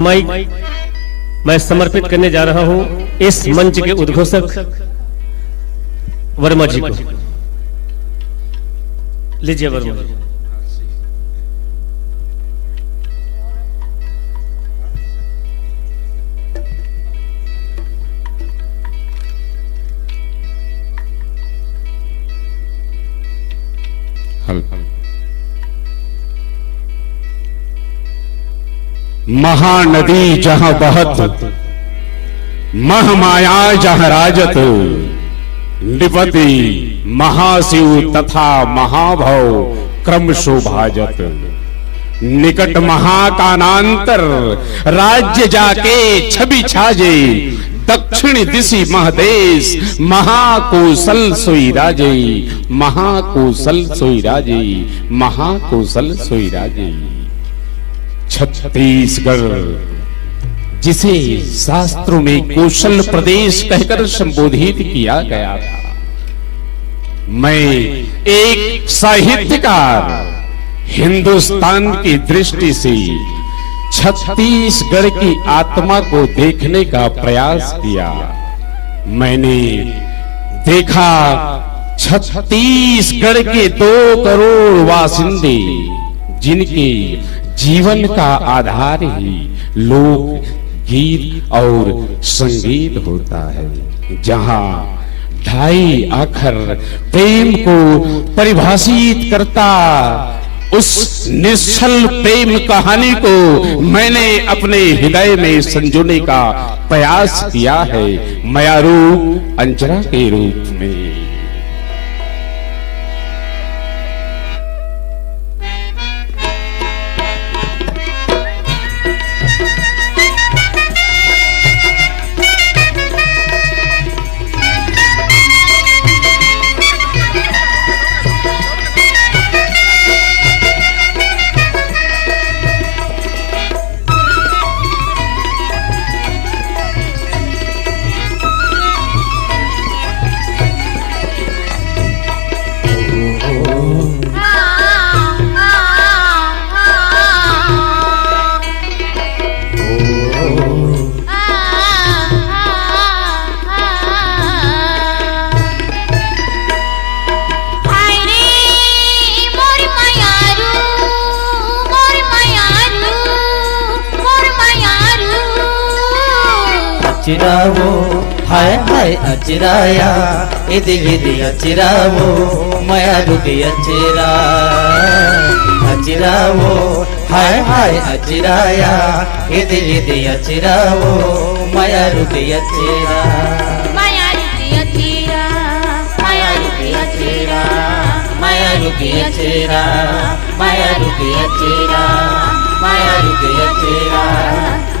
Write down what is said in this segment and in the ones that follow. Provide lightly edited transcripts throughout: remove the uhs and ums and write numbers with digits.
Mic मैं समर्पित करने जा रहा हूं इस मंच के उद्घोषक वर्मा जी को। लीजिए वर्मा जी। महानदी जहां बहत महमाया जहां राजत निपति महाशिव तथा महाभव क्रम शोभाजत निकट महाकानांतर राज्य जाके छवि छाजे दक्षिण दिशि महदेश महाकौशल सोई राजे महाकौशल सोई राजे महाकौशल सोई राजे। छत्तीसगढ़ जिसे शास्त्रों में कौशल प्रदेश कहकर संबोधित किया गया था, मैं एक साहित्यकार हिंदुस्तान की दृष्टि से छत्तीसगढ़ की आत्मा को देखने का प्रयास किया। मैंने देखा छत्तीसगढ़ के 2 करोड़ वासिंदे जिनके जीवन का आधार ही लोक गीत और संगीत होता है, जहां 2.5 अक्षर प्रेम को परिभाषित करता उस निश्चल प्रेम कहानी को मैंने अपने हृदय में संजोने का प्रयास किया है मायारू अंजरा के रूप में। अचिरावो हाय हाय अचिराया इदी अचिरावो माया रुकी अचिरा अचिरावो हाय हाय अचिराया इदी अचिरावो माया रुकी अचिरा माया रुकी अचिरा माया रुकी अचिरा माया रुकी अचिरा माया रुकी अचिरा माया रुकी अचिरा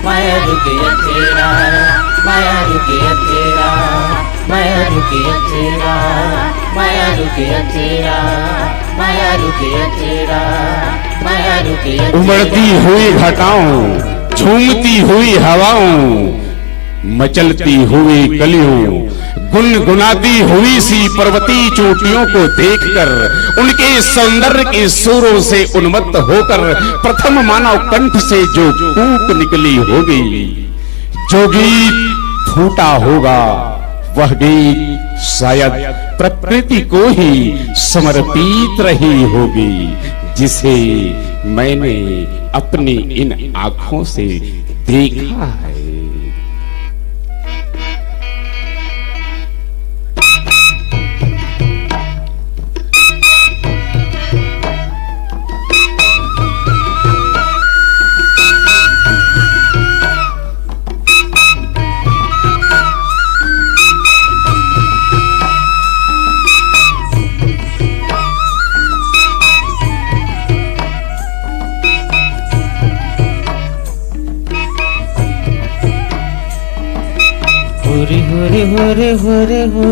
माया रुकी अचिरा माया रुकी अचिरा माया रुकी अचिरा माया रुकी अचिरा माया रुकी अचिरा माया रुकी उमड़ती हुई घटाओं झूमती हुई हवाओं मचलती हुई कलियों गुनगुनाती हुई सी पर्वती चोटियों को देखकर उनके सौंदर्य के सुरों से उन्मत्त होकर प्रथम मानव कंठ से जो कूक निकली होगी, जो गीत फूटा होगा वह गीत शायद प्रकृति को ही समर्पित रही होगी, जिसे मैंने अपनी इन आंखों से देखा है। होरे होरे होरे होरे हो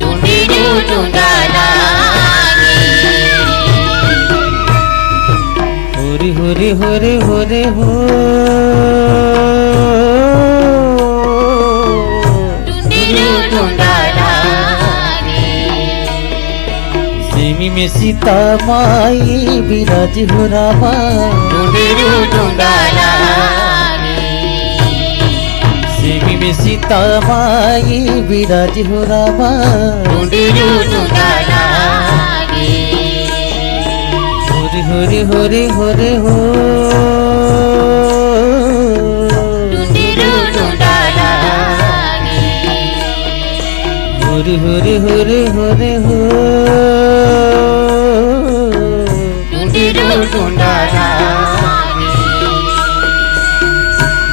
टुंडिरू टुंडालागी होरे होरे होरे होरे हो टुंडिरू टुंडालागी में सीता माई विराज हो रामा ढूंढेरू ढूंढा लागे सेवी में सीता माई विराज हो रामा ढूंढेरू ढूंढा लागे होरे होरे होरे होरे हो ढूंढेरू ढूंढा लागे होरे होरे होरे होरे हो ढूंढेरू ढूंढा लागे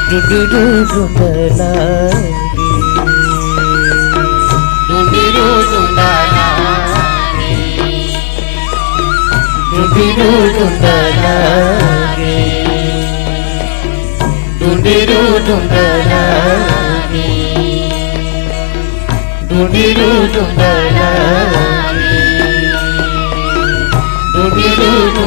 डुडुडु डुडला ढूंढेरू ढूंढा लागे डुडुडु डुडला ढूंढेरू ढूंढा लागे ढूंढेरू ढूंढा लागे ढूंढेरू